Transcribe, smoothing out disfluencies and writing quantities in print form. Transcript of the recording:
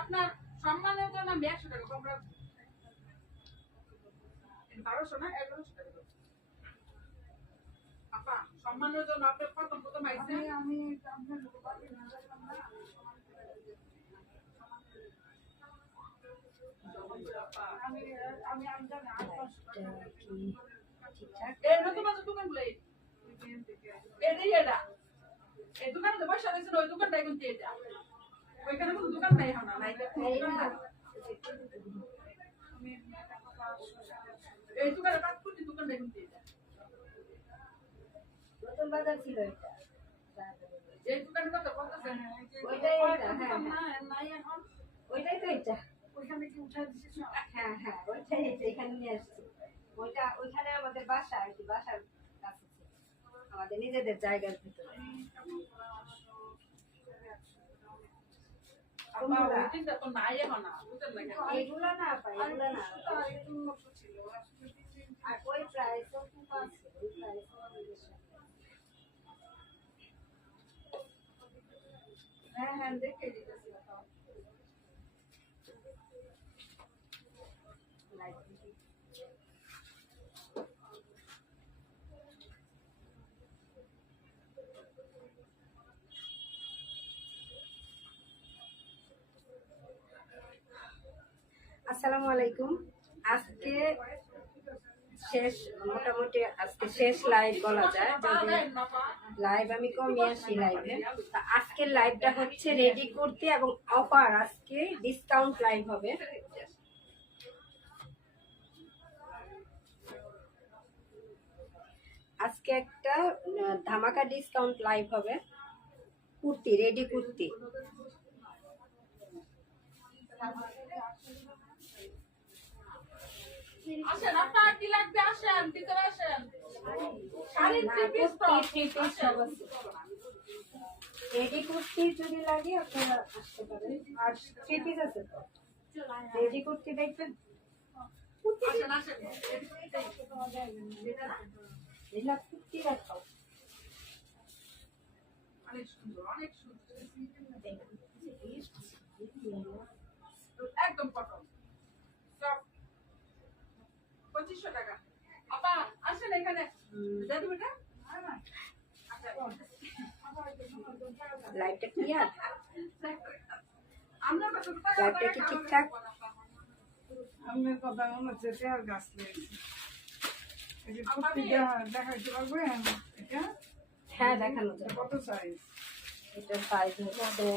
আপনার সম্মানের জন্য আমি 100 টাকা কম রাখবো। 1200 না 1100 টাকা দেবো। আপা সম্মানের জন্য আপনি প্রথম আইছেন। আমি আপনার বাড়ি না যেতাম না। আমি জানি 800 টাকা ঠিকঠাক। এই নতুন বাজার দোকানগুলো এটা এই দোকানে তো বসে রয়েছে ওই দোকানটাই কিন্তু এটা ওইখানে কোনো দোকান নাই এখন নাই এই দোকানে কাজ করছি দোকানটাই কিন্তু এটা নতুন বাজার ছিল এটা এই দোকানে কত বলতেছেন ওইটাই এটা হ্যাঁ নাই এখন ওইটাই তো এটা ওইখানে কি উঠা দিছিস হ্যাঁ হ্যাঁ ওইটাই এটা এখানে নিয়ে আসছি ওইটা ওইখানে আমাদের বাসা আর কি বাসার কাছে আমাদের নিজেদের জায়গার ভিতরে এগুলো না পাই এগুলো না আর ওই প্রাইস আছে ওই প্রাইস হ্যাঁ হ্যাঁ দেখে দিতেছি আসসালামু আলাইকুম আজকে শেষ মোটামুটি আজকে শেষ লাইভ বলা যায় যদি লাইভ আমি কমিয়ে আসি লাইভে তা আজকের লাইভটা হচ্ছে রেডি করতে এবং অফার আজকে ডিসকাউন্ট লাইভ হবে আজকে একটা ধামাকা ডিসকাউন্ট লাইভ হবে কুর্তি রেডি কুর্তি আসেন আপনার কি লাগবে আসেন ভিতরে আসেন শাড়ি 3 পিস রেডি কুর্তি যদি লাগে আপনারা আসতে পারেন আর 3 পিস আছে তো রেডি কুর্তি দেখবেন আসেন আসেন এগুলা কুর্তি রাখাও অনেক সুন্দর একদম কটন সব 2500 টাকা আপা আসেন এখানে দাদু বেটা লাইটটা ক্লিয়ার আমরা কত টাকা লাইটটা কি ঠিকঠাক আমার কথা মনে হচ্ছে তেল গাছ লেগেছে দেখাইতে পারবেন এটা হ্যাঁ দেখানো যায় কত সাইজ এটা সাইজ হচ্ছে